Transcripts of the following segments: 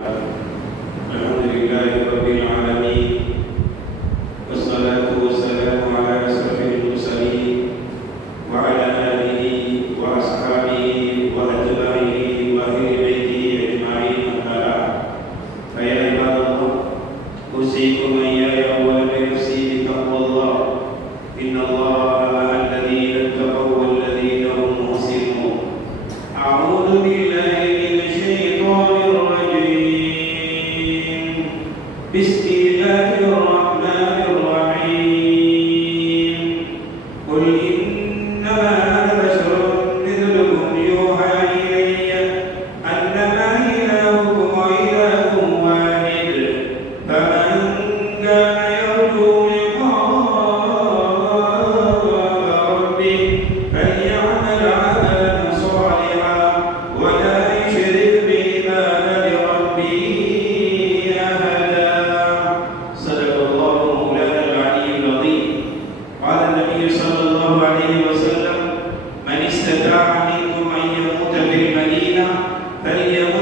الحمد لله رب العالمين والصلاة والسلام على أشرف المرسلين وعلى آله وأصحابه وأتباعه وأهل بيته أجمعين أما بعد فيا عباد الله أوصيكم إياي أولا بنفسي بتقوى الله إن الله مع الذين اتقوا والذين هم محسنون. أعوذ بالله من الشيطان الرجيم. بسم الله الرحمن الرحيم. قل إنما أنا بشر مثلكم يوحى إلي أنما إلهكم إله واحد فمن كان يرجو لقاء ربه فليعمل عملا صالحا ولا يشرك بعبادة ربه أحدا. صدق الله مولانا العلي العظيم. قال النبي صلى الله عليه وسلم: من استطاع منكم أن يموت في المدينة فليمت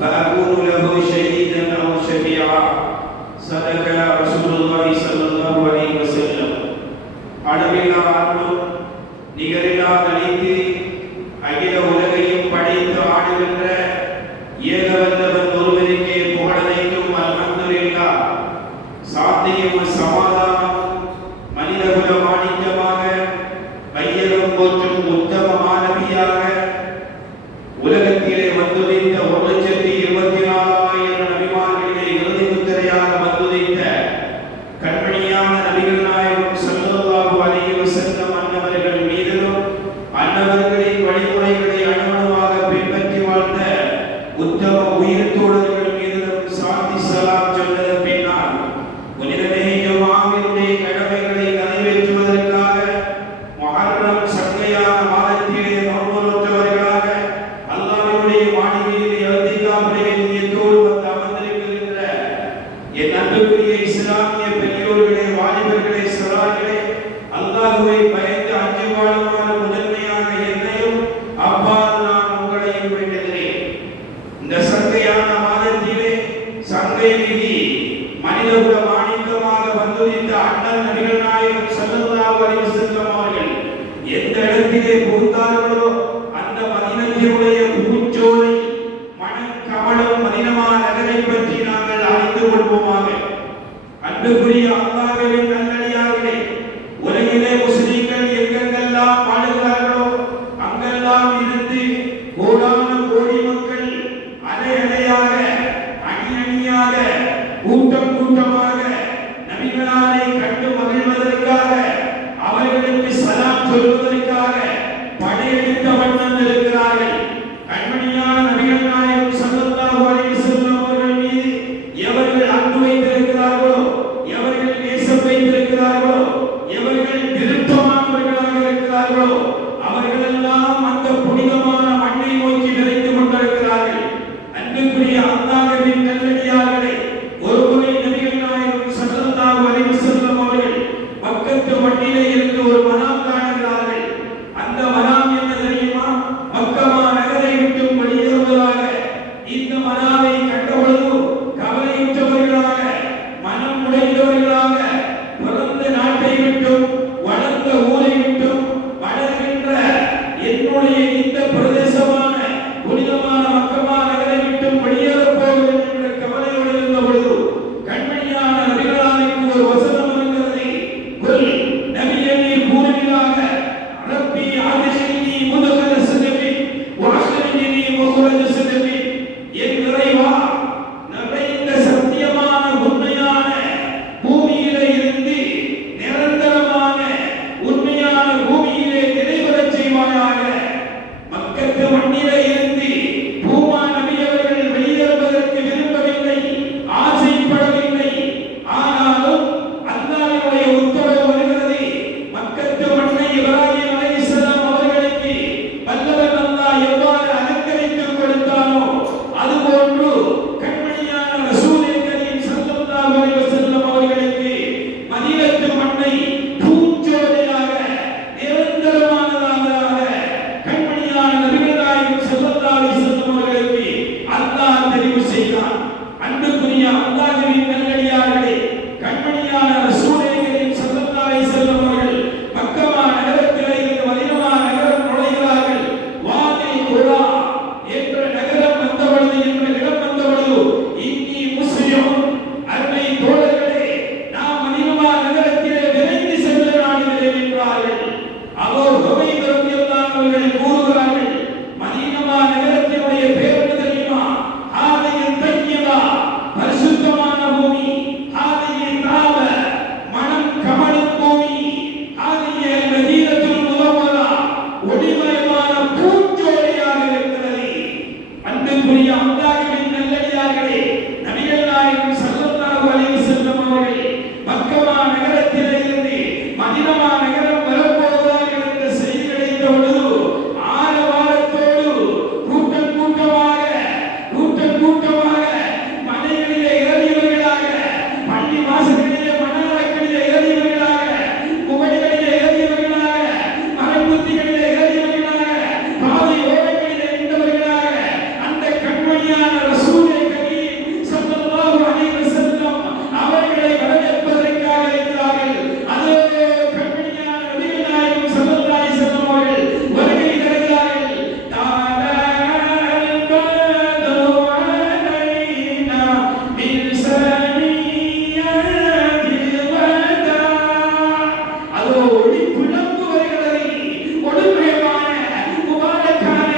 فأكون له شهيدا أو شفيعا. صدق رسول الله صلى الله عليه وسلم. அளவில்லா அருளும் நிகரில்லா அளித்து அகில உலகையும் படைத்து ஆடுகின்ற ஏகவல்லவன் ஒருவருக்கே புகழனைக்கும் அல்ஹம்துலில்லாஹ். சாந்தியும் சமாதானமும் மனிதகுல மாணிக்கமாக மையகம் போற்றும் உத்தமமான நபியாக உலகத்திலே வந்துதித்த 1,24,000 நபிமார்களிலே இறுதி முத்திரையாக வந்துதித்த கண்மணியான நபிகள் நாயகம் ஸல்லல்லாஹு அலைஹி வஸல்லம் அன்னவர்கள் மீதிலும் அன்னவர்களின் வழிமுறைகளை அணுவணுவாக பின்பற்றி வாழ்ந்த உத்தம உயிர் தோழர்கள் மீதிலும் சாந்தி சலாம் சொன்னதன் பின்னால் புனிதமே ஜும்ஆவினுடைய கடமைகளை நிறைவேற்றுவதற்காக முஹர்ரம் சங்கையான மாதத்திலே நோன்புநோற்றவர்களாக அல்லாஹ்வினுடைய மாளிகையில் இஅ்திகாஃபிலே நியத்தோடு வந்து அமர்ந்திருக்கின்ற என் அன்புக்குரிய இஸ்லாமிய பெரியோர்களே, வாலிபர்களே, சிறார்களே, அல்லாஹ்வை பயந்து அஞ்சு வாழுமாறு முதன்மையாக என்னையும் அப்பால் நான் உங்களையும் வேண்டுகிறேன். இந்த சங்கையான மாதத்திலே சங்கை விதி மனிதகுல மாணிக்கமாக வந்துதித்த அண்ணல் நபிகள் நாயகம் ஸல்லல்லாஹு அலைஹி வஸல்லம் அவர்கள் எந்த இடத்திலே புகுந்தார்களோ அந்த மதீனத்தினுடைய பூஞ்சோலை மனம் கமலம் மதீனமா நகரை பற்றி நாங்கள் அறிந்து கொள்வோமாக. அன்புக்குரிய அல்லாஹ்வின் நல்லடியார்களே, உலகிலே முஸ்லிம்கள் எங்கெங்கெல்லாம் வாழுகிறார்களோ அங்கெல்லாம் இருந்து கோடான கோடி மக்கள் அலை அலையாக அணி அணியாக கூட்டம் கூட்டமாக நபிகளாரை கண்டு மகிழ்வதற்காக அவர்களுக்கு சலாம் சொல்வதற்காக படையெடுத்த வண்ணம் இருக்கிறார்கள். கண்மணியான நபிகள் நாயகம் ஸல்லல்லாஹு அலைஹி வஸல்லம் அவர்கள் மீது எவர்கள் அன்பு வைத்திருக்கிறார்களோ, எவர்கள் நேசம் வைத்திருக்கிறார்களோ, எவர்கள் விருப்பமானவர்களாக இருக்கிறார்களோ அவர்களெல்லாம் அந்த புனிதமான மண்ணை நோக்கி விரைந்து கொண்டிருக்கிறார்கள். அன்புக்குரிய அல்லாஹ்வின் நல்லடியார்களே, ஒருமுறை நபிகள் நாயகம் ஸல்லல்லாஹு அலைஹி வஸல்லம் அவர்கள் மக்கத்து மண்ணிலே இருந்து ஒரு மனாம் காணுகிறார்கள். அந்த மனாம் என்ன தெரியுமா? மக்கமா நகரை விட்டு வெளியேறுவதாக. இந்த மனாவை கண்டபொழுது கவலையுற்றவர்களாக, மனம் உடைந்தவர்களாக, பிறந்த நாட்டை விட்டும் வளர்ந்த ஊரை விட்டும் வளர்கின்ற என்னுடைய இந்த பிரதேசமான புனிதமான மக்கமா நகரை விட்டும் வெளியேறப் போகிறேன் என்ற அன்புக்குரிய அல்லாஹ்வின் நல்லடியார்களே, கண்மணியான ரசூலே கரீம் ஸல்லல்லாஹு அலைஹி வஸல்லம் அவர்கள் மக்கா நகரத்திலே இருந்து மதீனா நகரம் நுழைகிறார்கள். வாதில் குரா என்ற நகரம் வந்தபொழுது, என்ற இடம் வந்தபொழுது, இன்னி முஸ்லிமுன், அருமை தோழர்களே, நாம் மதீனா நகரத்திலே விரைந்து செல்ல நாடுகிறேன் என்றார்கள். அவர் ஹுமைத் ரலியல்லாஹு அவர்கள் கூறுகிறார்கள், மதீனா நகரத்தினுடைய பேர் என்ன தெரியுமா? ஹாதிஹி தய்யிபா, பரிசுத்தமான பூமி. ஹாதிஹி தாப, மனம் கமழும் பூமி. ஹாதிஹி மதீனத்துல் முனவ்வரா, ஒளிமயமான பூஞ்சோலையாக இருக்கிறது. அன்புக்குரிய அல்லாஹ்வின் நல்லடியார்களே, நபிகள் நாயகம் ஸல்லல்லாஹு அலைஹி வஸல்லம் அவர்கள் மக்கா நகரத்திலே இருந்து மதீனா நகரம் வரப்போகிறார்கள் என்ற செய்தி கிடைத்த பொழுது ஆரவாரத்தோடு கூட்டம் கூட்டமாக மலைகளிலே ஏறியவர்களாக, பள்ளி வாசல்களிலே மணாலக்களிலே ஏறியவர்களாக, முகடுகளிலே ஏறியவர்களாக, மரக்குத்திகளிலே ஏறியவர்களாக, பாதை ஓரங்களிலே நின்றவர்களாக அந்த கண்மணியான ரசூலே கரீம் ஸல்லல்லாஹு அலைஹி வஸல்லம் அவர்களை வரவேற்பதற்காக இருக்கிறார்கள். அதோ கண்மணியான நபிகள் நாயகம் ஸல்லல்லாஹு அலைஹி வஸல்லம் அவர்கள் வருகை தருகிறார்கள். தாலல் பத்ரு அலைனா மின் சனியத்தில் வதா. அதோ ஒளி பிளம்பு வருகிறது. ஒளிமயமான முபாரக்கான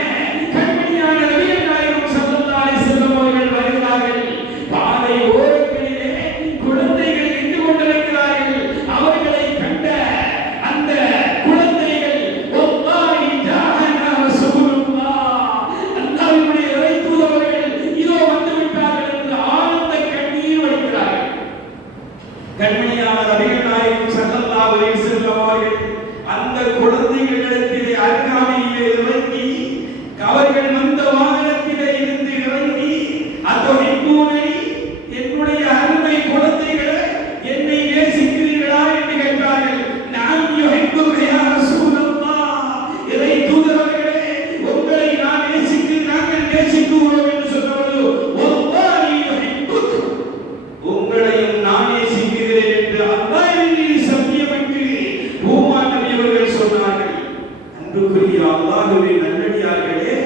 கண்மணியான நபிகள் நாயகம் ஸல்லல்லாஹு அலைஹி வஸல்லம் அவர்கள் வருகிறார்கள். பாதை ஓரங்களிலே குழந்தைகள் நின்று கொண்டிருக்கிறார்கள். அவர்களை கண்ட அந்த குழந்தைகள், வல்லாஹி ஜாஅனா ரசூலுல்லாஹ், அல்லாஹ்வுடைய இறை தூதர்கள் இதோ வந்து விட்டார்கள் என்று ஆனந்த கண்ணீர் வடிக்கிறார்கள். கண்மணியான நபிகள் நாயகம் ஸல்லல்லாஹு அலைஹி வஸல்லம் அவர்கள் அந்த குழந்தைகளிடத்திலே அருகாமையிலே இறங்கி, அவர்கள் வந்த வாகனத்திலே இருந்து இறங்கி, அதோ இப்பூனை, என்னுடைய அருமை குழந்தைகளே, என்னை நேசிக்கிறீர்களா என்று கேட்டார்கள். நான் யுஹிப்புக யா ரசூலல்லாஹ், இறை தூதரவர்களே, உங்களை நான் நாங்கள் நேசிக்கிறோம் என்று சொன்னபொழுது, வல்லாஹி யுஹிப்புக், உங்களையும் நான் நேசிக்கிறேன் என்று அல்லாஹ்வின் மீது சத்தியமிட்டு பூமான் நபி அவர்கள் சொன்னார்கள். அன்புக்குரிய அல்லாஹ்வின் நல்லடியார்களே,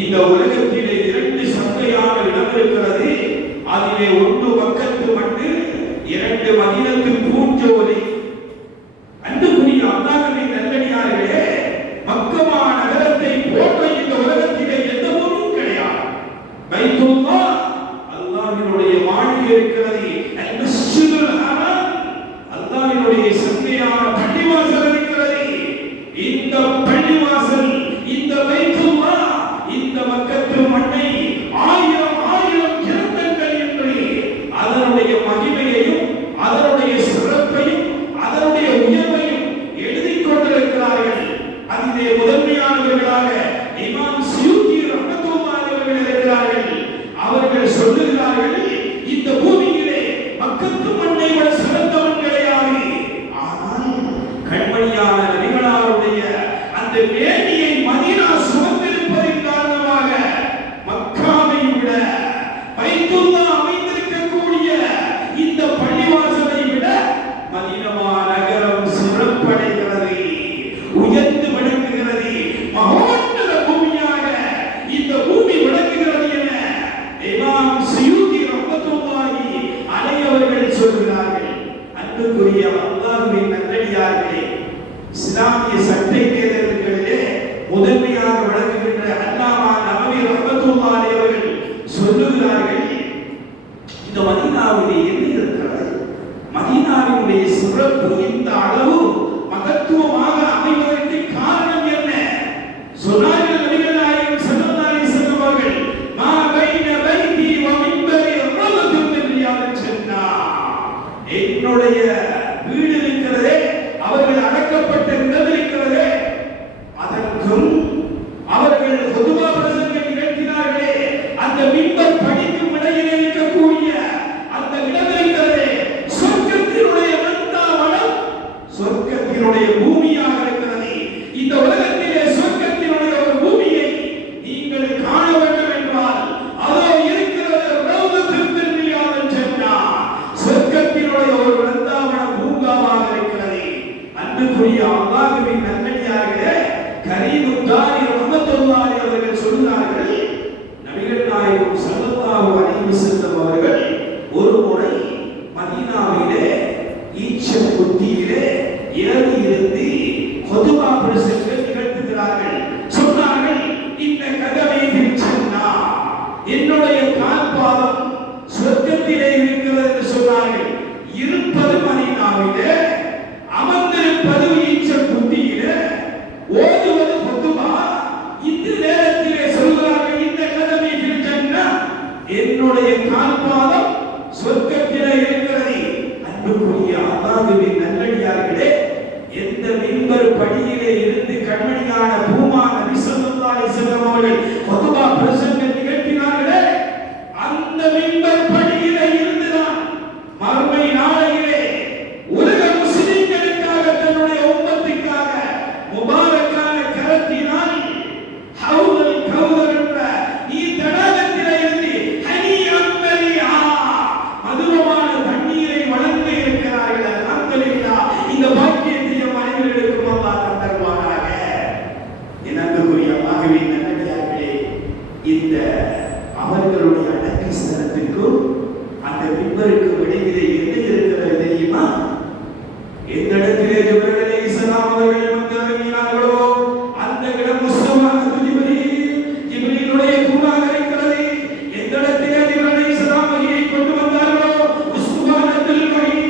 இந்த உலகத்திலே இரண்டு சங்கையான இடம் இருக்கிறது. அதிலே ஒன்று மக்கத்து மட்டு, இரண்டு மதீனத்து பூஞ்சோலை. அன்புக்குரிய அல்லாஹ்வின் நல்லடியார்களே, மக்கா நகரத்தை போன்ற இந்த உலகத்திலே எந்த பூமியும் கிடையாது. பைத்துல்லாஹ், அல்லாஹ்வினுடைய மாளிகை இருக்கிறது. அல் மஸ்ஜிதுல் ஹராம், அல்லாஹ்வினுடைய சங்கையான பள்ளிவாசல் இருக்கிறது. இந்த பள்ளிவாசல், இந்த பைத்துல்லாஹ், இந்த மக்கத்து மண்ணை ஆயிரம் கிரந்தங்கள் என்று அதனுடைய மகிமையையும் அதனுடைய சிறப்பையும் அதனுடைய உயர்வையும் எழுதிக் கொண்டிருக்கிறார்கள். அதிலே முதன்மையானவர்களாக இமாம் சுயூத்தி ரஹ்மத்துல்லாஹி அவர்கள் இருக்கிறார்கள். அவர்கள் சொல்லுகிறார்கள், இந்த பூமியிலே மக்கத்து மண்ணை விட சிறந்தவன் கிடையாது. ஆனால் கண்மணியான நபிகளாருடைய அந்த மேனியை மதீனா சுமந்திருப்பதின் காரணமாக மக்காவை விட, பைத்துல்லாஹ் அமைந்திருக்கக்கூடிய இந்த பள்ளிவாசலை விட மதீனா நகரம் சிறப்படைகிறது, உயர்ந்து விளங்குகிறது. மகோன்னத பூமியாக இந்த பூமி விளங்குகிறது என இமாம் சுயூத்தி ரஹ்மத்துல்லாஹி அலைஹி அவர்கள் சொல்கிறார்கள். அன்புக்குரிய அல்லாஹ்வின் நல்லடியார்களே, இஸ்லாமிய சட்ட தேர்தல்களிலே முதன்மையாக விளங்குகின்ற அல்லாமா நபவி ரஹ்மத்துல்லாஹி அலைஹி அவர்கள் சொல்லுகிறார்கள், இந்த மதீனாவிலே என்ன இருக்கிறது? மதீனாவினுடைய சிறப்பு இந்த அளவு மகத்துவமாக அமைவதற்கு காரணம் என்ன? சொன்னார்கள் நபிகள் நாயகம் ஸல்லல்லாஹு அலைஹி வஸல்லம் அவர்கள், மா பைன பைதி வ மின்பரி ரலதுன் மின் ரியாதில் ஜன்னah, என்னுடைய வீடு இருக்கிறதே, அவர்கள் அடக்கப்பட்ட இடம் இருக்கிறதே, அதற்கும் அவர்கள் ஹுதுபா பிரசங்கம் நிகழ்த்தினார்களே, அந்த மிம்பர் படிக்கும் இடையிலே இருக்கக்கூடிய அந்த இடம் இருக்கிறதே, சொர்க்கத்தினுடைய வந்தாவனம், சொர்க்கத்தினுடைய பூமியாக அன்புக்குரிய அல்லாஹ்வின் நல்லடியார்களே, கரீமுத்தாரி ரஹ்மத்துல்லாஹி அவர்கள் சொல்கிறார்கள், நபிகள் நாயகம் ஸல்லல்லாஹு அலைஹி வஸல்லம் அவர்கள் ஒரு முறை மதீனாவிலே ஈச்சல் குத்தியிலே ஏறி இருந்து ஹுதுபா பிரசங்கம் நிகழ்த்துகிறார்கள். சொன்னார்கள், இந்த கதவை பிரிச்சன்னா என்னுடைய கால்பாதம் சொர்க்கத்திலே இருக்கிறது என்று சொன்னார்கள். இருப்பது மதீனாவிலே, அமர்ந்திருப்பது ஈச்சல் குத்தியிலே, ஓதுவது ஹுதுபா. இந்த நேரத்திலே சொல்கிறார்கள், இந்த கதவை பிரிச்சன்னா என்னுடைய கால்பாதம் சொர்க்கத்திலே இருக்கிறது. அன்புக்குரிய அல்லாஹ்வின் நல்லடியார்களே, எந்த மிம்பர் படியிலே இருந்து கண்மணியான பூமா நபி ஸல்லல்லாஹு அலைஹி வஸல்லம் அவர்கள் ஹுதுபா பிரசங்கம் நிகழ்த்தினார்களே, அந்த மிம்பர் படியிலே இருந்துதான் மறுமை நாளையிலே உலக முஸ்லிம்களுக்காக தன்னுடைய உம்மத்துக்காக முபாரக்கான கரத்தினால் ஹவுல் கௌதர் என்ற நீர் தடாகத்திலே இருந்து ஹனியன் மரியா மதுரமான தண்ணீரை வழங்க இருக்கிறார்கள். அல்ஹம்துலில்லாஹ். இந்த பாக்கியத்தை மனிதர்களுக்கு அல்லாஹ் தந்தருவானாக. என் அன்புக்குரிய அல்லாஹ்வின் நல்லடியார்களே, இந்த அவர்களுடைய அடக்க ஸ்தலத்திற்கும் அந்த மிம்பருக்கும் இடையிலே என்ன இருக்கிறது தெரியுமா? எந்த இடத்திலே ஜிப்ரீல் அலைஹிஸ்ஸலாம் அவர்கள் வந்து இறங்கினார்களோ அந்த இடம் முஸ்தவானது ஜிப்ரீலுடைய தூணாக இருக்கிறது. எந்த இடத்திலே ஜிப்ரீல் அலைஹிஸ்ஸலாம் வஹியை கொண்டு வந்தார்களோ முஸ்தவானத்துல் வஹி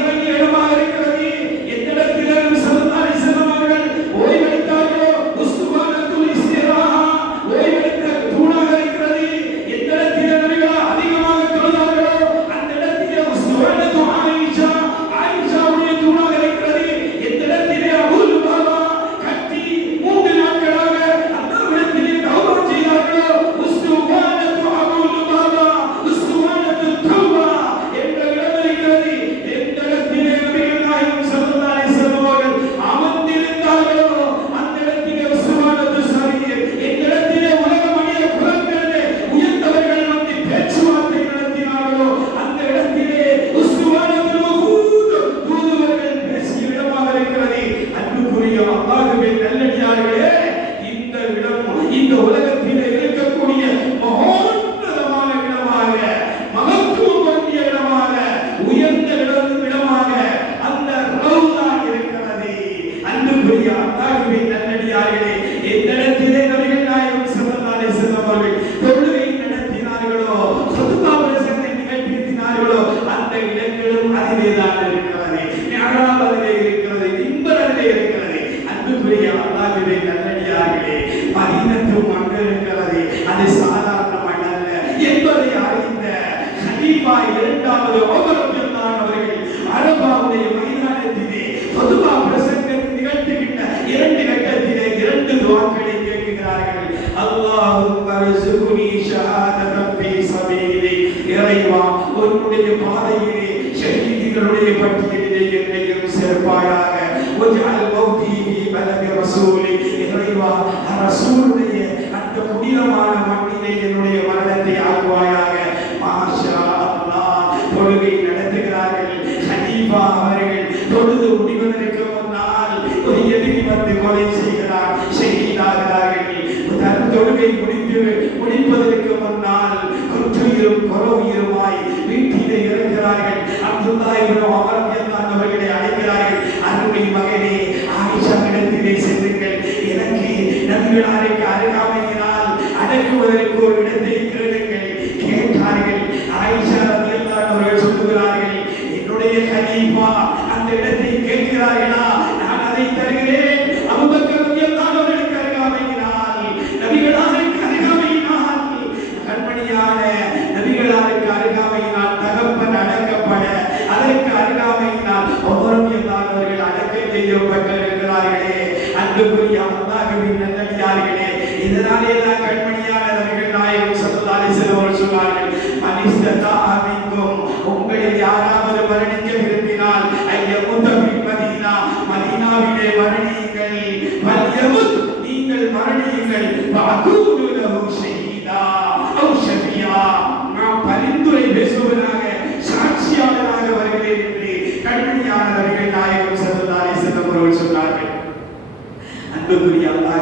இறங்கிய இடமாக இருக்கிறது. எந்த இடத்திலே ஸல்லல்லாஹு அலைஹி வஸல்லம் அவர்கள் ஓய்வெடுத்தார்களோ முஸ்தவானத்துல் இஸ்திராஹா ஓய்வெடுத்த தூணாக இருக்கிறது. எந்த இடத்திலே நபிகள் அதிகமாக தொழுதார்களோ அந்த இடத்திலே முஸ்தவானத்து ஆயிஷாவுடைய தூணாக இருக்கிறது. எந்த இடத்திலே அபூ லுபாபா கட்டி 3 நாட்களாக அந்த இடத்திலே தௌபா செய்தார்களோ முஸ்தவானத்து அபூ லுபாபா முஸ்தவானத்து தௌபா என்ற இடம் இருக்கிறது. எந்த இடத்திலே நபிகள் நாயகம் ஸல்லல்லாஹு அலைஹி வஸல்லம் அவர்கள் அமர்ந்திருந்தார்களோ அந்த இடத்திலே முஸ்தவானத்து ஸரீர். எந்த இடத்திலே உலக மனித குலங்களிலே உயர்ந்தவர்கள் வந்து பேச்சுவார்த்தை நடத்தினார்களோ அந்த இடத்திலே முஸ்தவானத்து தூதுவர்கள் பேசிய இடமாக இருக்கிறது. அன்புக்குரிய அல்லாஹ்வின் நல்லடியார்களே, இந்த இடம் இந்த உலகத்திலே இருக்கக்கூடிய மகோன்னதமான இடமாக, மகத்துவம் பொருந்திய இடமாக, உயர்ந்த இடமாக அந்த ரவுதா இருக்கிறது. அன்புக்குரிய அல்லாஹ்வின் நல்லடியார்களே, எந்த இடத்திலே நபிகள் நாயகம் ஸல்லல்லாஹு அலைஹி வஸல்லம் அவர்கள் தொழுகை நடத்தினார்களோ ஹுதுபா பிரசங்கம் நிகழ்த்தினார்களோ அந்த இடங்களும் அதிலேதான் இருக்கிறது. மிஹ்ராப் அதிலே இருக்கிறது, மிம்பர் அதிலே இருக்கிறது. அன்புக்குரிய அல்லாஹ்வின் நல்லடியார்களே, மதீனத்தும் அங்கு இருக்கிறது. அது சாதாரண மண் அல்ல என்பதை அறிந்த கலீஃபா இரண்டாவது உமர் ரலியல்லாஹு அவர்கள் அரபாவுடைய மைதானத்திலே ஹுதுபா பிரசங்கம் நிகழ்த்துகின்ற 2 கட்டத்திலே 2 துஆக்களை கேட்கிறார்கள். அல்லாஹும்ம ர்ஸுக்னி ஷஹாதத்தன் ஃபீ ஸபீலி. இறைவா, உன்னுடைய பாதையிலே ஷஹீதுகளுடைய பட்டியலிலே என்னையும் சேர்ப்பாயாக. வஜ்அல் மௌதி ஃபீ பலதி ரசூலி. இறைவா, ரசூலுடைய அந்த புனிதமான மண்ணிலே என்னுடைய மரணத்தை ஆக்குவாயாக. மாஷா அல்லாஹ். தொழுகை நடத்துகிறார்கள். கலீஃபா அவர்கள் தொழுது முடிவதற்கு முன்னால் ஒரு எதிரி வந்து கொலை செய்கிறார், ஷஹீதாகிறார்கள். தொழுகை முடிப்பதற்கு முன்னால் குற்றுயிரும் குறவுயிருமாய் வீட்டிலே இருக்கிறார்கள். அப்துல்லாஹ் இப்னு உமர் ரலியல்லாஹு அவர்களை அழைக்கிறார்கள். அருமை மகனே, ஆயிஷா இடத்திலே செல்லுங்கள். எனக்கு நபிகளாருக்கு அருகாமையினால் அடக்குவதற்கு ஒரு இடத்தை கேளுங்கள். கேட்டார்கள். ஆயிஷா ரலியல்லாஹு அவர்கள் சொல்லுகிறார்கள், என்னுடைய கலீஃபா அந்த இடத்தை கேட்கிறார்களா, நான் அதை தருகிறேன். அபூபக்கர் ரலியல்லாஹு அவர்களுக்கு அருகாமையினால், நபிகளாருக்கு அருகாமையினால், கண்மணியான நபிகளாருக்கு அருகாமையினால் தகப்பன் அடக்கப்பட, அதற்கு அருகாமையினால் உமர் ரலியல்லாஹு அவர்கள் அடக்கம் செய்யப்பட்டிருக்கிறார்களே. அன்புக்குரிய அல்லாஹ்வின் நல்லடியார்களே, இதனாலே தான் கண்மணியான நபிகள் நாயகம் ஸல்லல்லாஹு அலைஹி வஸல்லம் அவர்கள் சொன்னார்கள், மனிஸ்ததா மின்கும், உங்களில் யாராவது மரணிக்க விரும்பினால் ஐயமுத்தபில் மதீனா, மதீனாவிலே மரணியுங்கள். வல்யமுத், நீங்கள் மரணியுங்கள். வஅகூது லஹு ஷஹீதா அவ் ஷஃபியா, நான் பரிந்துரை பேசுவதாக, சாட்சியாளராக வருகிறேன் என்று கண்மணியான நபிகள் நாயகம் ஸல்லல்லாஹு அலைஹி வஸல்லம் அவர்கள் சொன்னார்கள்.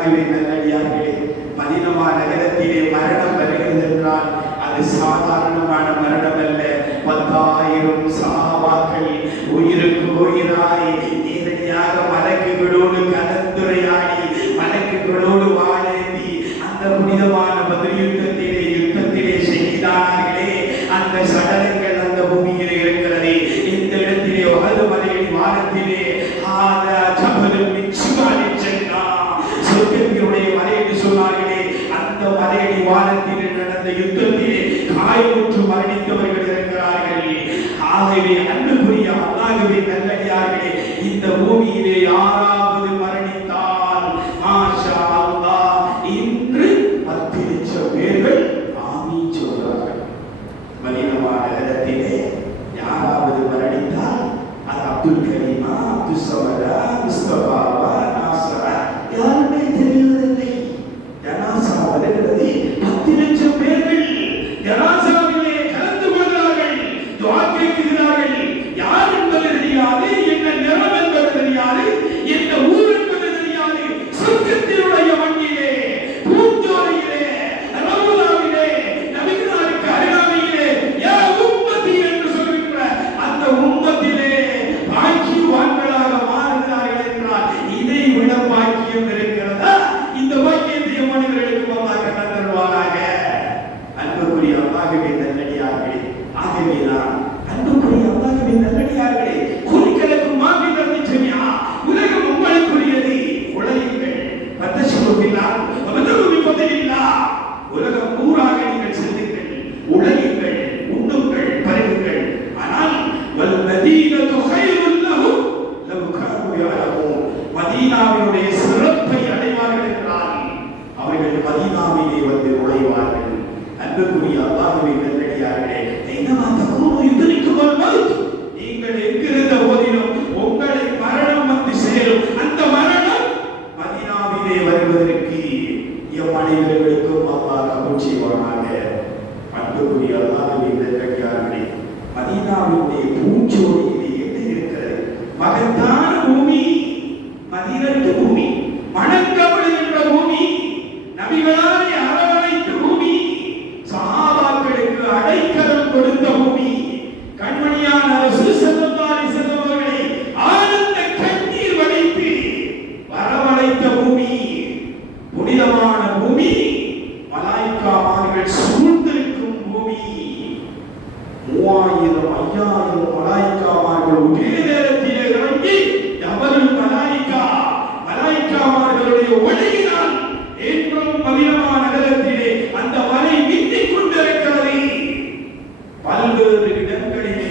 அல்லாஹ்வின் நல்லடியார்களே, மதீனா நகரத்திலே மரணம் வருகிறது என்றால் அது சாதாரணமான மரணம் அல்ல. 10,000 சஹாபாக்கள் உயிருக்கு உயிராய் நேரடியாக மலக்குகளோடு கலந்துரையாடி மலக்குகளோடு வாழேந்தி அந்த புனிதமான பத்ர் யுத்தத்திலே ஷஹீதானார்களே. அந்த சடலங்கள் அந்த பூமியிலே இருக்கிறது. இந்த இடத்திலே உஹது மலையின் வானத்திலே சொர்க்கத்தினுடைய மலை என்று சொன்னார்களே, அந்த மலையடி வானத்திலே நடந்த யுத்தத்திலே காயமுற்று மரணித்தவர்கள் இருக்கிறார்கள். ஆகவே அன்புக்குரிய அல்லாஹ்வின் நல்லடியார்களே, இந்த பூமியிலே யாராவது மரணித்தால் மாஷா அல்லாஹ் இன்று 10 லட்சம் பேர்கள் ஆமீன் சொல்றார்கள். மதீனா நகரத்திலே யாராவது மரணித்தால் அது அப்துல் கரீமா, அப்துல் சமதா, முஸ்தபாவா, நாசரா யாருமே தெரியவில்லை. ஜனாசா வருகிறது. 10 லட்சம் பேர்கள் ஜனாசாவிலே கலந்து கொள்கிறார்கள், துஆ கேட்கிறார்கள். யார் என்பது தெரியாது, என்ன நிறம் என்பது தெரியாது, என்ன ஊர் என்பது தெரியாது. சொர்க்கத்தினுடைய மண்ணிலே, பூஞ்சோலையிலே, ரவுதாவிலே, நபிகளாருக்கு அருகாமையிலே யா உம்மதி என்று சொல்கின்ற அந்த உம்மத்திலே பாக்கியவான்களாக மாறுகிறார்கள் என்றால் இதை விட பாக்கியம் இருக்கிறதா? இந்த பாக்கியத்தை மனிதர்களுக்கு அல்லாஹ் தருவானாக. அன்புக்குரிய அல்லாஹ்வின் நல்லடியார்களே, ஆகவேதான் அன்புக்குரிய அல்லாஹ்வின் நல்லடியார்களே, குலிக்கலக்கும் மாஃபிதர் நிச்சயமா உலகம் உங்களுக்குரியது. உலகிங்கள் பத்தஷுபில்லாஹ் வபதரு பிஃதலில்லாஹ். உலகம் நூறாக நீங்கள் செல்லுங்கள், உலகிங்கள், உண்ணுங்கள், பருகுங்கள். ஆனால் வல் மதீனத்து கைருல் லஹும் லவ் கானூ யஅலமூன். மதீனாவினுடைய சிறப்பை அடைவார்கள் என்றால் அவர்கள் மதீனாவிலே வந்து நுழைவார்கள். அன்புக்குரிய அல்லாஹ்வின் நல்லடியார்களே, இன்னமா தகூனு யுத்ரிக்குல் மௌத். நீங்கள் எங்கிருந்த போதிலும் உங்களை மரணம் வந்து சேரும். அந்த மரணம் மதீனாவிலே வருவதற்கு எம் அனைவர்களுக்கும் அல்லாஹ் கபூல் செய்வானாக. அன்புக்குரிய அல்லாஹ்வின் நல்லடியார்களே, மதீனாவினுடைய பூஞ்சோலையிலே என்ன இருக்கிறது? மகத்தான பூமி, மதீனத்து பூமி, மணக்கப்படுகின்ற பூமி, நபிகளாரை அரவணைத்த பூமி, சஹாபாக்களுக்கு அடைக்கலம் கொடுத்த பூமி, கண்மணியான ரசூல் ஸல்லல்லாஹு அலைஹி வஸல்லம் அவர்களை ஆனந்த கண்ணீர் வடித்து வரவழைத்த பூமி, புனிதமான பூமி, மலாயிக்காமார்கள் சூழ்ந்திருக்கும் பூமி. 3000 5000 மலாயிக்காமார்கள் ஒரே நேரத்திலே இறங்கி ஜபலுல் மலாயிக்காமார்களுடைய ஒளியினால் என்றும் மதீனா நகரத்திலே அந்த மலை மின்னிக் கொண்டிருக்கிறது. பல்வேறு இடங்களிலே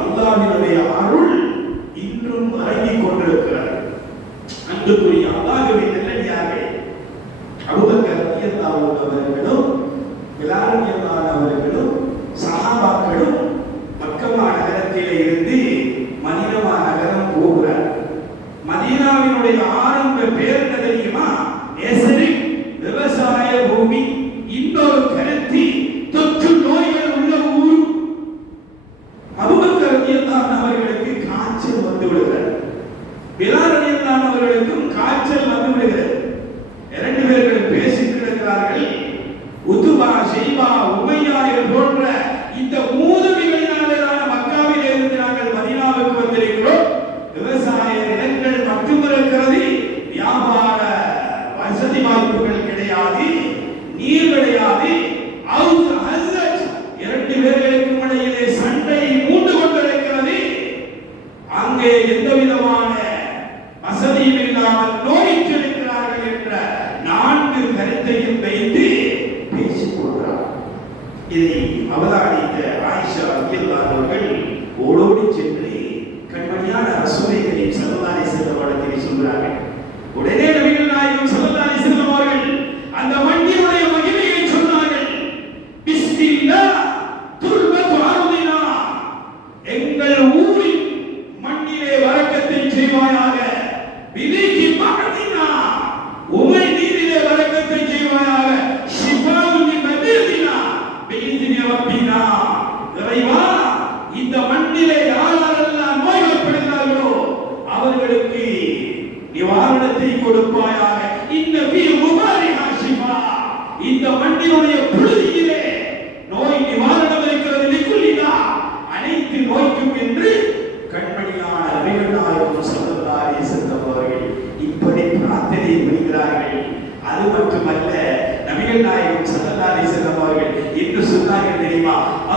அல்லாஹ்வினுடைய அருள் இன்றும் இறங்கிக் கொண்டிருக்கிறது. அன்புக்குரிய அல்லாஹ்வின் நல்லடியார்களே, அபூபக்கர் ரலியல்லாஹு அவர்களும் பிலால் ரலியல்லாஹு அவர்களும் சஹாபாக்களும் மக்கா நகரத்திலே இருந்து மதீனா நகரம் போகிறார். மதீனாவினுடைய ஆரம்ப பேர் என்ன தெரியுமா? எஸ்ரிப், விவசாய பூமி.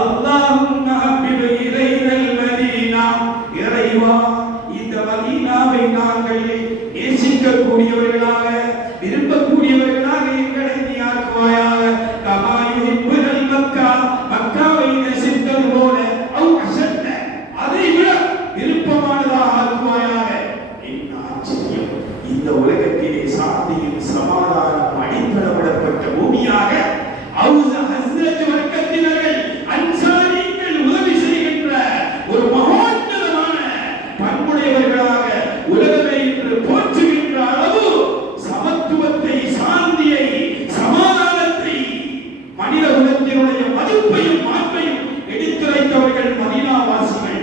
அல்லாஹும்ம ஹப்பிப் இலைனல் மதீனா, இறைவா இந்த மதீனாவை நாங்கள் நேசிக்கக்கூடியவர்களாக விரும்பக்கூடியவர்களாக எங்களை நீ ஆக்குவாயாக. கமா யுஹிப்புல் மக்கா, மக்காவை நேசித்தது போல அவ் அஷத்த, அதை விட விருப்பமானதாக ஆக்குவாயாக. என்ன ஆச்சரியம்! இந்த உலகத்திலே சாந்தியும் சமாதானம் அடித்தளமிடப்பட்ட பூமியாக அவுஸ் ஹஸ்ரத் வர்க்கத்தினர்கள் அன்சாரிகள் உதவி செய்கின்ற ஒரு மகோன்னதமான பண்புடையவர்களாக உலகமே இன்று போற்றுகின்ற அளவு சமத்துவத்தை, சாந்தியை, சமாதானத்தை, மனித குலத்தினுடைய மதிப்பையும் மாண்பையும் எடுத்துரைத்தவர்கள் மதீனாவாசிகள்.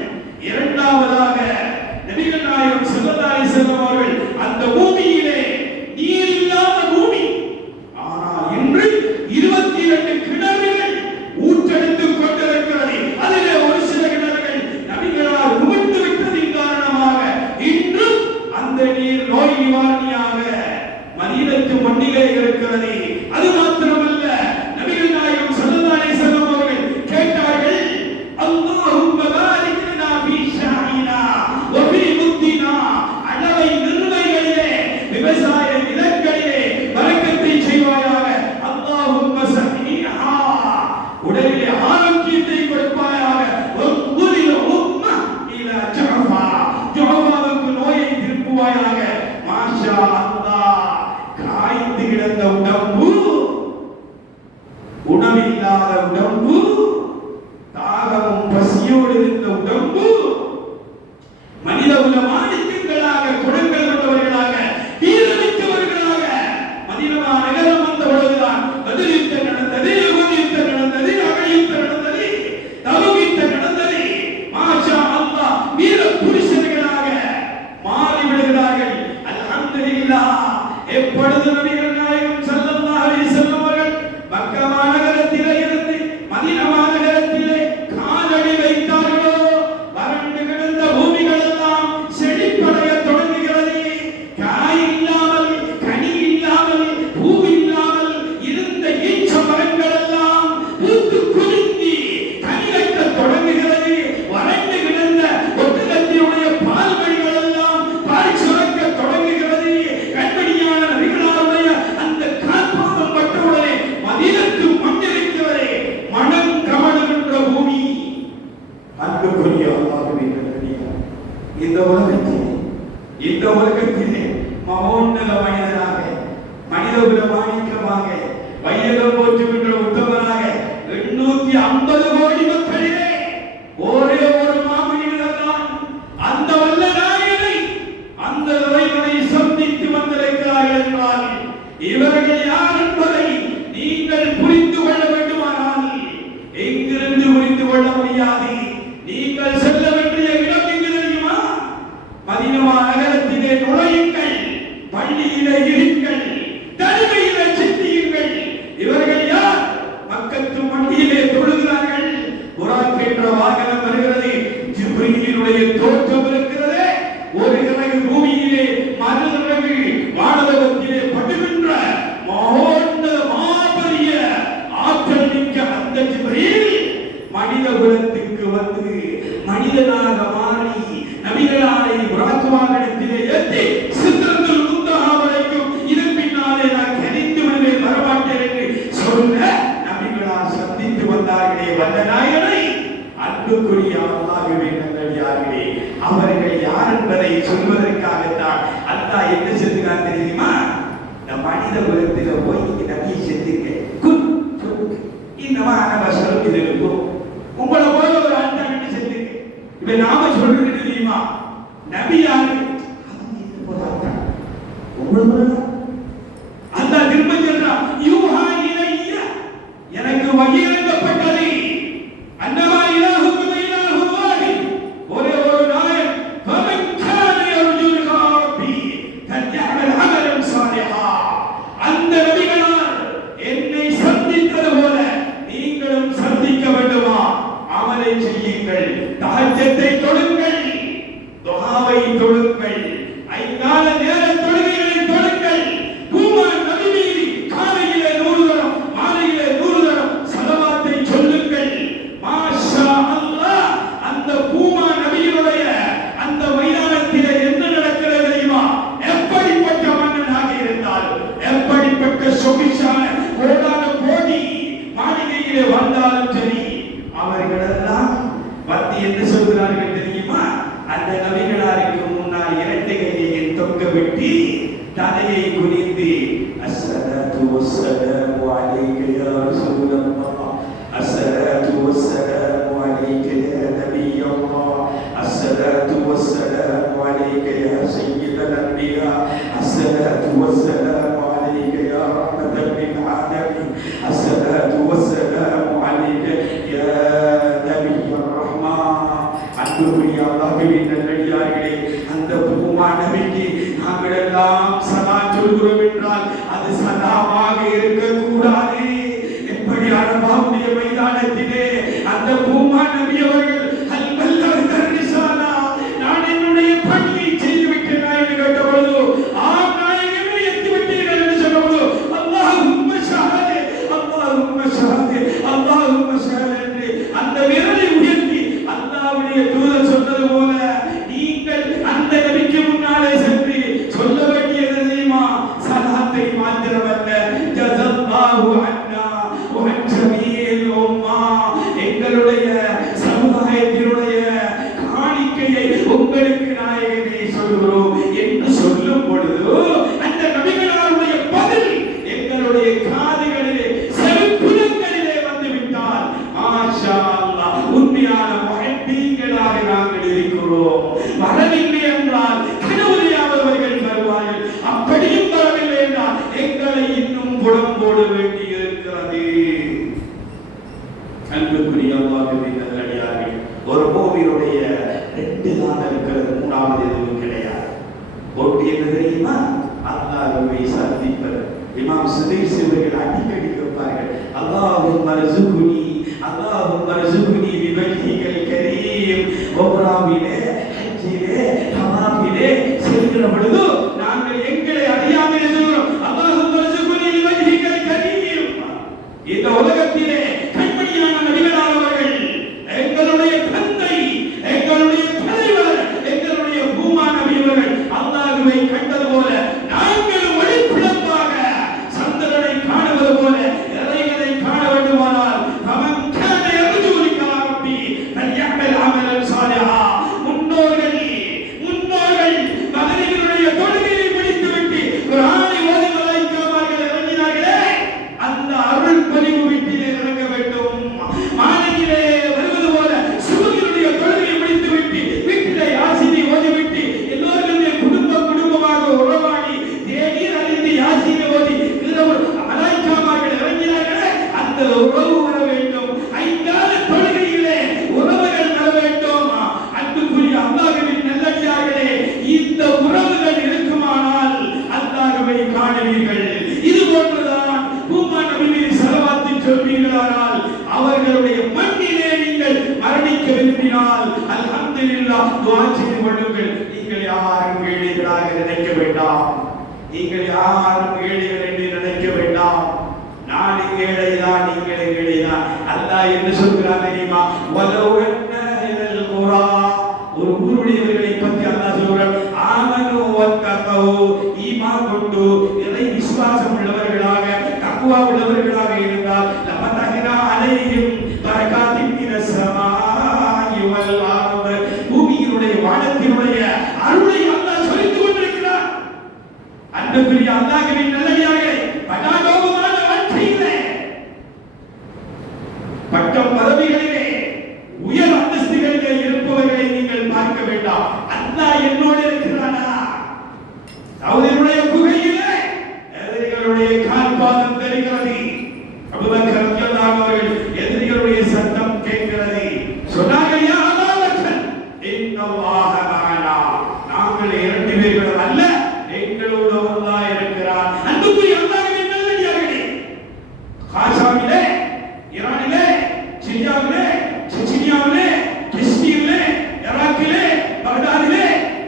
இரண்டாவதாக நபிகள் நாயகம் ஸல்லல்லாஹு அலைஹி வஸல்லம் அவர்கள் அந்த பூமியிலே நீர் இல்லாத பூமி, ஆனால் இன்று 22 கிணறுகள் ஊற்றெடுத்துக் கொண்டிருக்கிறது. அதிலே ஒரு சில கிணறுகள் நபிகளால் உமிழ்ந்து விட்டதின் காரணமாக இன்றும் அந்த நீர் நோய் நிவாரணியாக மதீனத்து மண்ணிலே இருக்கிறது. அது மாத்திரமல்ல, நபிகள் நாயகம் ஸல்லல்லாஹு அலைஹி வஸல்லம் அவர்கள் கேட்டார்கள், அல்லாஹும்ம பாரிக் லனா ஃபீ ஷாஇனா வ ஃபீ முத்தினா, அளவை நிர்ணயிகளிலே விவசாய நிலங்களிலே பரக்கத்தை செய்வாயாக. அல்லாஹும்ம ஸஹீஹா, உடலிலே ஆரோக்கியத்தை கொடுப்பாயாக. வகுலில் உம்ம இலா ஜஅஃபா, ஜஅஃபாவுக்கு நோயை திருப்புவாயாக. மாஷா அல்லாஹ், காய்ந்து கிடந்த உடம்பு, உணவில்லாத உடம்பு, தாகமும் பசியோடு இருந்த உடம்பு, மனித குல மாணிக்கங்களாக, குணங்கள் கொண்டவர்களாக, வீரமிக்கவர்களாக மதீனா நகரம் வந்த பொழுதுதான் பத்ர் யுத்தம் நடந்தது, உஹது யுத்தம் நடந்தது, அஹத் யுத்தம் நடந்தது, தபூக் யுத்தம் நடந்தது. மாஷா அல்லாஹ், வீர புருஷர்களாக மாறிவிடுகிறார்கள். அல்ஹம்துலில்லாஹ். எப்பொழுது நபிகள் நாயகம் ஸல்லல்லாஹு அலைஹி வஸல்லம் அவர்கள் மக்கா மாநகரத்திலே இருந்து மதீனா மாநகரத்திலே காலடி வைத்தார்களோ, வறண்டு கிடந்த பூமிகள் எல்லாம் செழிப்படைய தொடங்குகிறது. காய் இல்லாமல், கனி இல்லாமல், பூ இல்லாமல் இருந்த ஈச்ச மரங்கள் எல்லாம் பூத்து குலுங்கி கனிகட்ட தொடங்குகிறது. வறண்டு கிடந்த ஒட்டகத்தினுடைய பால் வழிகள் எல்லாம் பால் சுரக்க தொடங்குகிறது. கண்மணியான நபிகளாருடைய அந்த காற்போகம் பட்டவுடனே மதீனத்து மண்ணிருக்கிறதே மனம் கமழுகின்ற பூமி. அன்புக்குரிய அல்லாஹ்வின் நல்லடியார், இந்த உலகத்திலே மகோன்னத மனிதனாக, மனிதகுல மாணிக்கமாக, வையகம் போற்றுகின்ற உத்தமனாக 850 கோடி மக்களிலே ஒரே ஒரு மாமனிதர் தான் அந்த வல்ல நாயகனை, அந்த இறைவனை சந்தித்து வந்திருக்கிறார்கள் என்றால் இவர்கள் யார் என்பதை நீங்கள் புரிந்து கொள்ள வேண்டுமானால் எங்கிருந்து புரிந்து கொள்ள முடியாது. நீங்கள் செல்ல வேண்டிய இடம் எங்கு தெரியுமா? மதீனா நகரத்திலே நுழையுங்கள், பள்ளியிலே இருங்கள், தனிமையிலே சிந்தியுங்கள். இவர்கள் யார்? மக்கத்து மண்ணிலே தொழுகிறார்கள். புராக் என்ற வாகனம் வருகிறது, ஜிப்ரீலுடைய தோற்றம் இருக்கிறது. ஒரு இறகு பூமியிலே, மறு இறகு வானலோகத்திலே படுகின்ற மகோன்னத மாபெரிய ஆற்றல் மிக்க அந்த ஜிப்ரீல் மனித குலத்துக்கு வந்து மனிதனாக மாறி நபிகளாரை புராக் வாகனத்திலே ஏற்றி சித்ரத்துல் முன்தஹா வரைக்கும் இதன் பின்னாலே நான் கனிந்து விடுவேன், வரமாட்டேன் என்று சொல்ல நபிகளார் சந்தித்து வந்தார்களே வல்ல நாயகனை. அன்புக்குரிய அல்லாஹ்வின் நல்லடியார்களே, அவர்கள் யார் என்பதை சொல்வதற்காகத்தான் அல்லாஹ் என்ன செஞ்சுக்கான் தெரியுமா? இந்த மனித குலத்தில போய் நபியை செஞ்சுக்க இன்னமா அனவசரம் இது இருக்கும். உங்களை போல ஒரு ஆட்டா வேண்டி செஞ்சுக்க. இப்ப நாம சொல்றது தெரியுமா? நபி யாரு? உங்களுக்கு அல்லாஹ் திரும்ப சொல்றான், யூஹா இலைய, எனக்கு வஹி இறங்கப்பட்டது. அன்னமா இலாஹுக்கும் இலாஹு வாஹித், ஒரே ஒரு நாயன். ஃபமன் கான யர்ஜு ரப்பி ஃபல்யஅமல் அமலன் சாலிஹா. அந்த நபிகளார் என்னை சந்தித்தது போல நீங்களும் சந்திக்க வேண்டுமா? அமலை செய்யுங்கள், தஹஜ்ஜத்தை தொழுங்கள், துஆவை தொழுங்கள், ஐங்கால நேர தொழுகைகளை தொழுங்கள். பூமான் நபி மீது காலையிலே 100 தரம், மாலையிலே 100 தரம் ஸலவாத்தை சொல்லுங்கள். மாஷா எல்லாம் வந்து என்ன சொல்கிறார்கள் தெரியுமா? அந்த நபிகளாருக்கு முன்னால் இரண்டு கையை தொங்க விட்டு தலையை குனிந்து அஸ்ஸலாத்து வஸ்ஸலாமு அலைக யா ரசூலல்லாஹ், அஸ்ஸலாத்து வஸ்ஸலாமு அலைக யா நபியல்லாஹ், அஸ்ஸலாத்து வஸ்ஸலாமு அலைக யா சய்யிதல் அன்பியா, அஸ்ஸலாத்து வஸ்ஸலாமு அலைக யா ரஹ்மத்தல் லில் ஆலமீன், அஸ்ஸலாத்து வஸ்ஸலாமு அலைக யா நபியர் ரஹ்மான். அன்புக்குரிய அல்லாஹ்வின் நல்லடியார்களே, அந்த பூமா நபிக்கு நாங்கள் எல்லாம் சலாம் சொல்கிறோம் என்றால் அது சலாமாக இருக்கக்கூடாது. எப்படியான பாவுடைய மைதானத்திலே அந்த பூமா நபி அவர்கள் நான் என்னுடைய பணியை செய்துவிட்டேன் என்று கேட்டபொழுது, ஆம் நாயகமே எத்திவிட்டீர்கள் என்று சொன்னபொழுது, அல்லாஹும்ம ஷஹாதே அல்லாஹும்ம ஷஹாதே அல்லாஹும்ம ஷஹாதே என்று அந்த விரலை உயர்த்தி அல்லாஹ்வுடைய தூதர் சொன்னது போல நீங்கள் அந்த நபிக்கு முன்னாலே சென்று சொல்ல வேண்டியது தெரியுமா? சலாத்தை மாத்திரமல்ல, ஜஸல்லாஹு அன்னா வ அன் ஜமீல் உம்மா, எங்களுடைய சமுதாயத்தினுடைய காணிக்கையை உங்களுக்கு நாயகனே சொல்கிறோம் என்று சொல்லும் பொழுது அந்த நபிகளாருடைய பதில் எங்களுடைய காதுகளிலே செவிப்புலங்களிலே வந்துவிட்டால் மாஷா அல்லாஹ், உண்மையான முஹப்பீன்களாக நாங்கள் இருக்கிறோம். வரவில்லை என்றால் கனவுலையாவது அவர்கள் வருவார்கள். அப்படியும் வரவில்லை என்றால் எங்களை இன்னும் புடம் போட வேண்டி இருக்கிறது. அன்புக்குரிய அல்லாஹ்வின் நல்லடியார்களே, ஒரு மூவியுடைய ரெண்டு தான் இருக்கிறது, மூணாவது எதுவும் கிடையாது. ஒன்று என்ன தெரியுமா? அல்லாஹ்வை சந்திப்பது. இமாம் சுதைஸ் அவர்கள் அடிக்கடி கேட்பார்கள், அல்லாஹும்ம ர்ஸுக்னி அல்லாஹும்ம ர்ஸுக்னி பிவஜ்ஹிகல் கரீம். உம்ராவிலே ஹஜ்ஜிலே தவாஃபிலே செல்கிற பொழுது நாங்கள் எங்களை அறியாமல் சொல்கிறோம், அல்லாஹும்ம ர்ஸுக்னி பிவஜ்ஹிகல் கரீம். இந்த உலகத்திலே கண்மணியான நபிகளானவர்கள் எங்களுடைய தந்தை, எங்களுடைய தலைவர், எங்களுடைய பூமா நபி அவர்கள் அல்லாஹ்வை கண்டது போல நாங்கள் ஒளிப்பிழம்பாக சந்திரனை காணுவது போல இறைவனை காண வேண்டுமானால் ஃபமன் கான யர்ஜூ லிகா ரப்பி ஃபல்யஅமல் அமலன் சாலிஹா. முன்னோர்கள் மகரிபுடைய தொழுகையை முடித்துவிட்டு குர்ஆனை ஓதி மலாயிக்காமார்கள் இறங்கினார்களே, அந்த அருள் பதிவு வீட்டிலே இறங்க வேண்டும். மாலையிலே வருவது போல சுபகினுடைய தொழுகையை முடித்துவிட்டு வீட்டிலே யாசீனை ஓதிவிட்டு எல்லோருமே குடும்பமாக உறவாடி தேநீர் அறிந்து யாசீனை ஓதி மலாயிக்காமார்கள் இறங்கினார்களே, அந்த உறவு வர வேண்டும். ஐந்தாறு தொழுகையிலே உறவுகள் வர வேண்டும். அன்புக்குரிய அல்லாஹ்வின் நல்லடியார்களே, இந்த உறவுகள் இருக்குமானால் அல்லாஹ்வை காணுவீர்கள். இது போன்றுதான் பூமா நபி மீது ஸலவாத்தை சொல்வீர்களானால் அவர்களுடைய மண்ணிலே நீங்கள் மரணிக்க விரும்பினால் அல்ஹம்துலில்லாஹ் துஆ செய்து கொள்ளுங்கள். நீங்கள் யாரும் ஏழைகளாக நினைக்க வேண்டாம். நீங்கள் யாரும் ஏழைகள் என்று நினைக்க வேண்டாம். நான் ஏழைதான், நீங்கள் ஏழைதான். அல்லாஹ் என்ன சொல்கிறார் தெரியுமா? வலவ் அன்னா இலல் குரா, ஒரு ஊருடையவர்களை பற்றி அல்லாஹ் சொல்கிறார், ஆமனு வத்தகவு, ஈமான் கொண்டு இறை விசுவாசம் உள்ளவர்களாக தக்வா உள்ளவர்களாக இருந்தால் லஃபதஹ்னா அலைஹிம் பரகாத்தின் மினஸ் ஸமாஇ வல் அர்த், பூமியினுடைய வானத்தினுடைய அருளை அல்லாஹ் சொரிந்து கொண்டிருக்கிறார். அன்புக்குரிய அல்லாஹ்வின் நல்லடியார்களே, படாடோபமான வாழ்க்கையிலே பட்டம் பதவிகளிலே உயர் அந்தஸ்துகளிலே இருப்பவர்களை நீங்கள் பார்க்க வேண்டாம். அல்லாஹ் என்னோடு இருக்கிறானா? சவுதியுடைய குகையிலே எதிரிகளுடைய கால்பாதம் தெரிகிறது. அபூபக்கர் ரலியல்லாஹு அவர்கள் எதிரிகளுடைய சத்தம் கேட்கிறது. சொன்னார்கள், யா அபூபக்கர் இன்னல்லாஹ மஅனா, நாங்கள் இரண்டு பேர்கள் அல்ல, எங்களோடு அல்லாஹ் இருக்கிறார். அன்புக்குரிய அல்லாஹ்வின் நல்லடியார்களே, காசாவிலே, ஈரானிலே, சிரியாவிலே, செச்சினியாவிலே, கிஸ்னியிலே, ஈராக்கிலே, பக்தாதிலே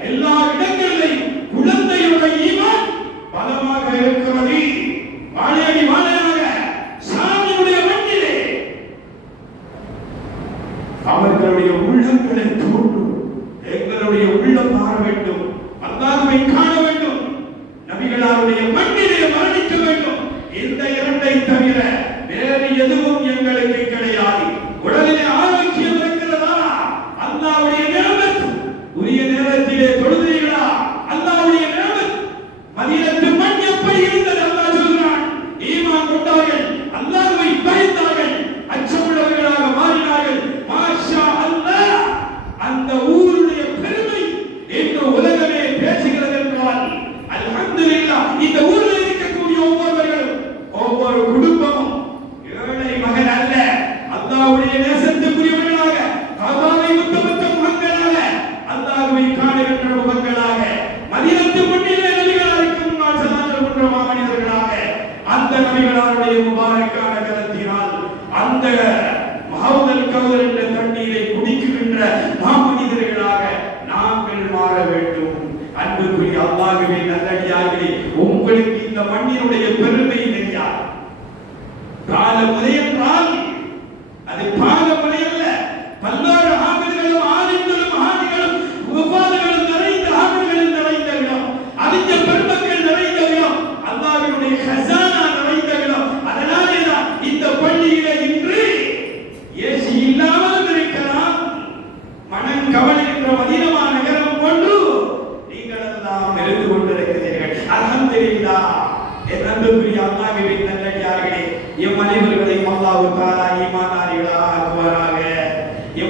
எல்லா இடங்களிலும் குழந்தையுடைய ஈமான் பலமாக இருக்கிறது. வாழையடி வாழையாக சாமியுடைய மண்ணிலே அவர்களுடைய உள்ளங்களை தூண்டும். எங்களுடைய உள்ளம் மாற வேண்டும், அல்லாஹ்வை காண வேண்டும், நபிகளாருடைய மண்ணிலே மரணிக்க வேண்டும். இந்த இரண்டை தவிர வேறு எதுவும் எங்களுக்கு கிடையாது. உடலிலே ஆரோக்கியம்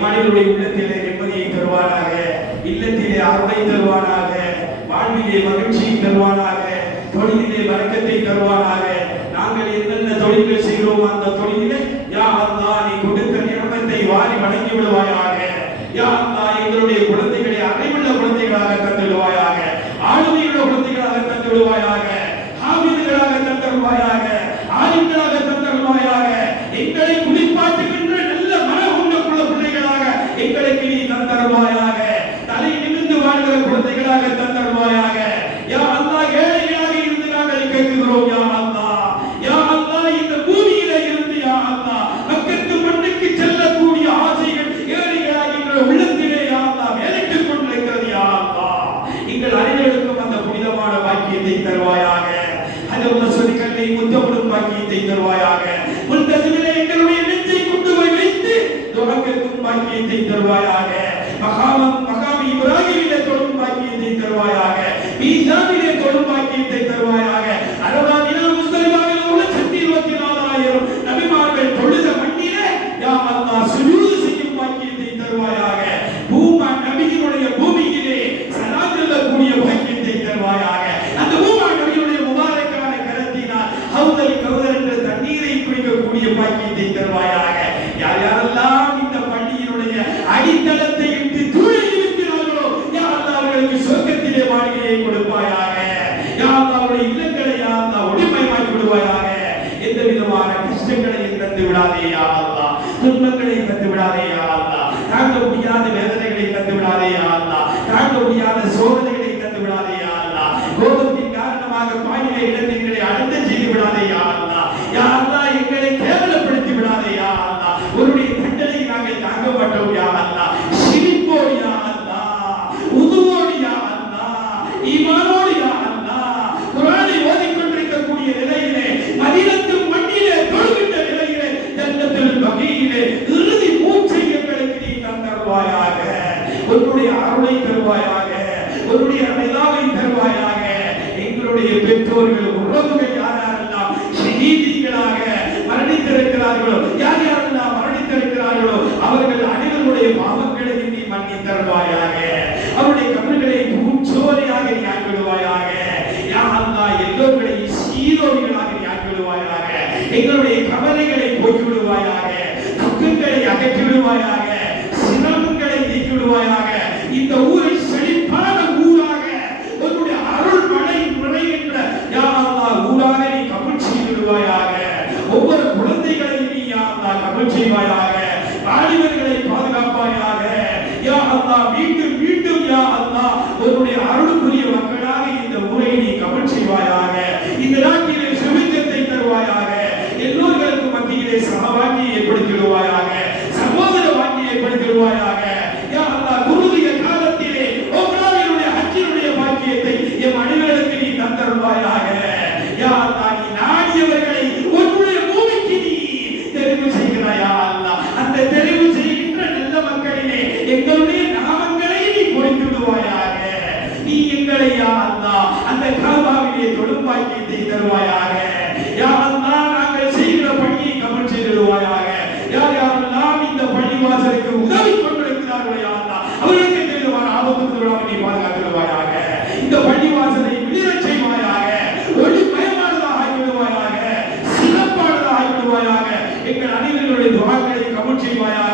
எம் அனைவருடைய உள்ளத்திலே நிம்மதியை தருவானாக, இல்லத்திலே அருளை தருவானாக, வாழ்விலே மகிழ்ச்சியை தருவானாக, தொழிலிலே வழக்கத்தை தருவானாக. நாங்கள் என்னென்ன தொழில்கள் செய்கிறோம் அந்த தொழிலே யா அல்லாஹ் நீ கொடுத்த நியமத்தை வாரி வழங்கி விடுவாயாக. யா அல்லாஹ் எங்களுடைய குழந்தைகளை அறிவுள்ள குழந்தைகளாக தந்துடுவாயாக, ஆளுமையுள்ள குழந்தைகளாக தந்துடுவாயாக, ஹாஃபிதுகளாக தந்துடுவாயாக, ஆலிம்களாக தந்துடுவாயாக. எங்களை குளிப்பாட்டுகின்ற நல்ல மனமுள்ள பிள்ளைகளாக எங்களுக்கு நீ தந்தருவாயாக. தலை நிமிர்ந்து வாழ்கிற குழந்தைகளாக தந்தருவாயாக. யா அல்லாஹ் ஏழைகளாக இருந்து நாங்கள் கேட்கிறோம் யா அல்லாஹ். யா அல்லாஹ் இந்த பூமியில இருந்து யா அல்லாஹ் மக்களுக்கு மண்ணுக்கு செல்லக்கூடிய ஆசைகள் ஏழைகளாக எங்கள் உள்ளத்திலே யா அல்லாஹ் வேலைட்டுக் கொண்டிருக்கிறது யா அல்லாஹ். எங்கள் அனைவருக்கும் அந்த புனிதமான பாக்கியத்தை தருவாயாக. அதில் சொற்களை முத்தமிடும் பாக்கியத்தை தருவாயாக. முல்தஸிமிலே எங்களுடைய நெஞ்சை கொண்டு போய் வைத்து துஆக்கும் பாக்கியத்தை தருவாயாக. மகாமி இப்ராஹிமிலே தொழும் பாக்கியத்தை தருவாயாக. மீசானிலே தொழும் பாக்கியத்தை தருவாயாக. அரபாவினா முஸ்லிமாவிலே உள்ள 124,000 நபிமார்கள் தொழுத மண்ணிலே யா அல்லாஹ் சுஜூது செய்யும் பாக்கியத்தை தருவாயாக. பூமா நபியினுடைய பூமியிலே சலாத்துல்ல கூடிய பாக்கியத்தை தருவாயாக. அந்த பூமா நபியினுடைய முபாரக்கான கரத்தினால் ஹவுதல் கௌதர் என்ற தண்ணீரை குடிக்கக்கூடிய பாக்கியத்தை தருவாயாக. யார் யாரெல்லாம் இந்த பள்ளியினுடைய அடித்தளத்தை இட்டு தூளை இருக்கிறார்களோ யா அல்லாஹ் அவர்களுக்கு சொர்க்கத்திலே வாழ்க்கையை கொடுப்பாயாக. யா அல்லாஹ் அவருடைய இல்லங்களை யா அல்லாஹ் ஒளிமயமாக்கி விடுவாயாக. எந்த விதமான கஷ்டங்களையும் தந்து விடாதே யா அல்லாஹ், துன்பங்களை தந்து விடாதே யா அல்லாஹ், தாங்க முடியாத வேதனைகளை தந்து விடாதே யா அல்லாஹ், தாங்க முடியாத சோதனைகளை தந்து விடாதே யா அல்லாஹ், கோபத்தின் காரணமாக பாயிலே இழந்தீங்களை அடுத்த செய்து விடாதே யா அல்லாஹ். யா அல்லாஹ் எங்களை கேவலப்படுத்தி விடாதே யா அல்லாஹ். உன்னுடைய தண்டனை நாங்கள் தாங்க மாட்டோம் யா அல்லாஹ். சிரிப்போடு யா அல்லாஹ், உதுவோடு யா அல்லாஹ், ஈமானோடு யா அல்லாஹ், குர்ஆனை ஓதிக்கொண்டிருக்கக்கூடிய நிலையிலே மதீனத்து மண்ணிலே தொழுகின்ற நிலையிலே ஜன்னத்துல் பகீயிலே இறுதி மூச்சை எங்களுக்கு நீ தந்தருவாயாக. உன்னுடைய அருளை தருவாயாக, உன்னுடைய ரிதாவை தருவாயாக. எங்களுடைய பெற்றோர்கள் உறவுகள் யாரெல்லாம் ஷஹீதீகளாக மரணித்திருக்கிறார்களோ, யார் யாரெல்லாம் மரணித்திருக்கிறார்களோ அவர்கள் அனைவருடைய பாவங்களை நீ மன்னித் தருவாயாக. அவருடைய கபர்களை பூச்சோலையாக நீ ஆக்கிவிடுவாயாக. யா அல்லாஹ் எல்லோர்களையும் சீரோடிகளாக நீ ஆக்கிவிடுவாயாக. எங்களுடைய கவலைகளை போக்கி விடுவாயாக, துக்கங்களை அகற்றி விடுவாயாக, சிரமங்களை நீக்கி விடுவாயாக. இந்த ஊரை செழிப்பான ஊராக உன்னுடைய அருள் மழை நிறைகின்ற யா அல்லாஹ் ஊராக நீ கபூல் செய்து விடுவாயாக. ஒவ்வொரு குழந்தைகளையும் நீ யா அல்லாஹ் கபூல் செய்வாயாக. வாலிபர்களை பாதுகாப்பாயாக. யா அல்லாஹ் மீண்டும் மீண்டும் யா அல்லாஹ் உன்னுடைய அருளுக்குரிய மக்களாக இந்த ஊரை நீ கபூல் செய்வாயாக. இந்த நாட்டிலே சுபிட்சத்தை தருவாயாக. எல்லோருக்கும் மத்தியிலே சமவாக்கியை ஏற்படுத்தி விடுவாயாக, சகோதர வாக்கியை ஏற்படுத்தி விடுவாயாக. யா அல்லாஹ் குறுகிய காலத்திலே உம்ராவினுடைய ஹஜ்ஜினுடைய பாக்கியத்தை எம் அனைவருக்கு நீ தந்தருவாயாக. யா அல்லாஹ் நீ நாடியவர்களை உன்னுடைய பூமிக்கு நீ தெரிவு செய்கிறாய் யா அல்லாஹ். அந்த தெரிவு செய்கின்ற நல்ல மக்களிலே எங்களுடைய நாமங்களை நீ பொறித்து விடுவாயாக. நீ எங்களை யா அல்லாஹ் அந்த காபாவிலே தொழும் பாக்கியத்தை தருவாயாக. யா அல்லாஹ் நாங்கள் செய்கிற பணியை கபூல் செய்து விடுவாயாக. யார் யாரெல்லாம் இந்த பள்ளிவாசலுக்கு உதவி கொண்டிருக்கிறார்களோ யா அல்லாஹ் அவர்களுக்கு தெரிந்தவாறு ஆபத்து விடாமல் நீ பாதுகாத்து விடுவாயாக. இந்த பள்ளிவாசலை விழிரச் செய்வாயாக, ஒளிமயமானதாக ஆக்கிவிடுவாயாக, சிறப்பானதாக ஆக்கிவிடுவாயாக. எங்கள் அனைவர்களுடைய துஆக்களை கபூல் செய்வாயாக.